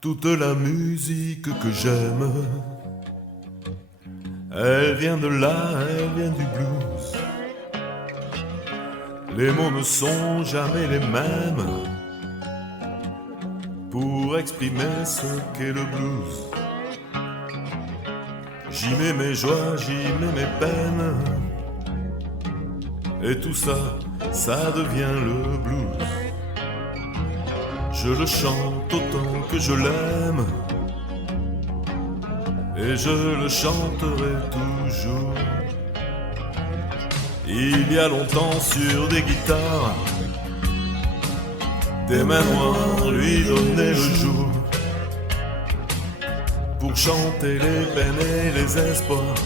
Toute la musique que j'aime, elle vient de là, elle vient du blues. Les mots ne sont jamais les mêmes pour exprimer ce qu'est le blues. J'y mets mes joies, j'y mets mes peines, et tout ça, ça devient le blues. Je le chante autant que je l'aime, et je le chanterai toujours. Il y a longtemps sur des guitares, des mains noires lui donnaient le jour, pour chanter les peines et les espoirs,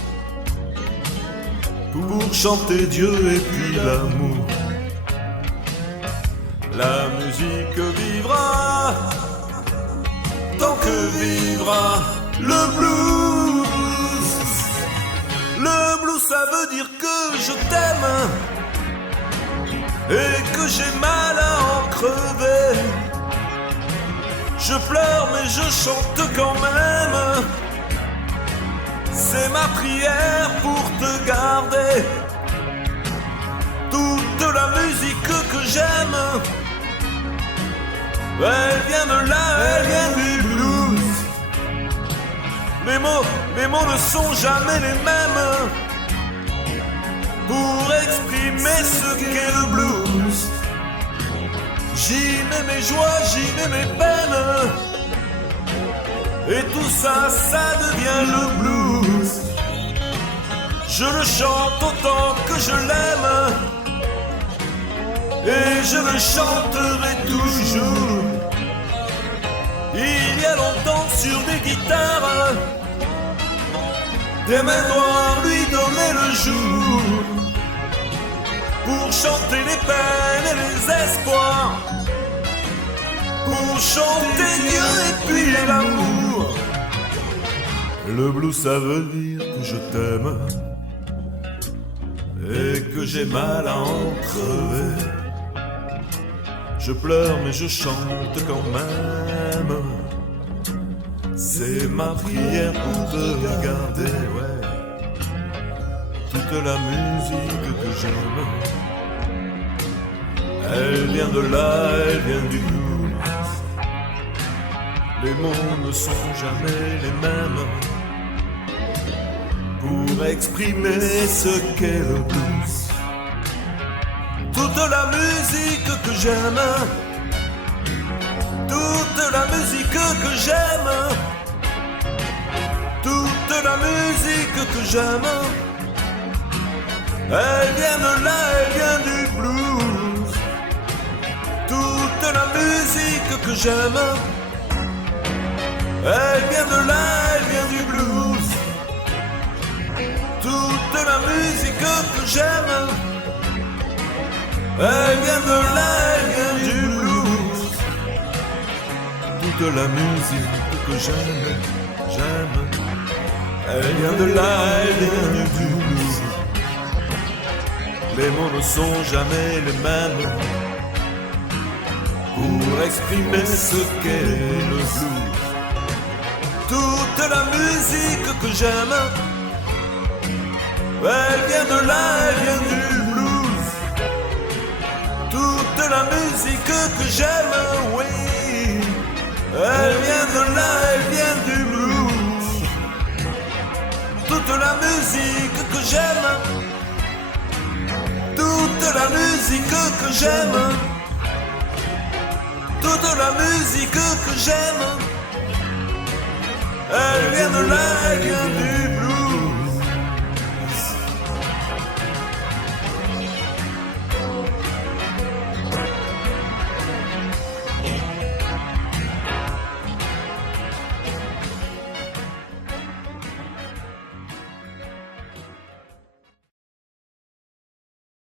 pour chanter Dieu et puis l'amour. La musique vivra tant que vivra le blues. Le blues, ça veut dire que je t'aime et que j'ai mal à en crever. Je pleure mais je chante quand même, c'est ma prière pour te garder. Toute la musique que j'aime, elle vient de là, elle vient du blues. Les mots ne sont jamais les mêmes pour exprimer ce qu'est le blues. J'y mets mes joies, j'y mets mes peines, et tout ça, ça devient le blues. Je le chante autant que je l'aime, et je le chanterai toujours. Il y a longtemps sur des guitares, des mains noires lui donnaient le jour, pour chanter les peines et les espoirs, pour chanter Dieu et puis l'amour. Le blues, ça veut dire que je t'aime et que j'ai mal à en crever. Je pleure mais je chante quand même, c'est ma prière pour te regarder, ouais. Toute la musique que j'aime, elle vient de là, elle vient du blues. Les mots ne sont jamais les mêmes pour exprimer ce qu'est le blues. Toute la musique que j'aime, toute la musique que j'aime, toute la musique que j'aime, elle vient de là, elle vient du blues. Toute la musique que j'aime, elle vient de là, elle vient du blues. Toute la musique que j'aime, elle vient de là, elle vient du blues. Toute la musique que j'aime, elle vient de là, elle vient du blues. Les mots ne sont jamais les mêmes pour exprimer ce qu'est le blues. Toute la musique que j'aime, elle vient de là, elle vient du blues. Toute la musique que j'aime, oui, elle vient de là, elle vient du blues. Toute la musique que j'aime, toute la musique que j'aime, toute la musique que j'aime, elle vient de là, elle vient du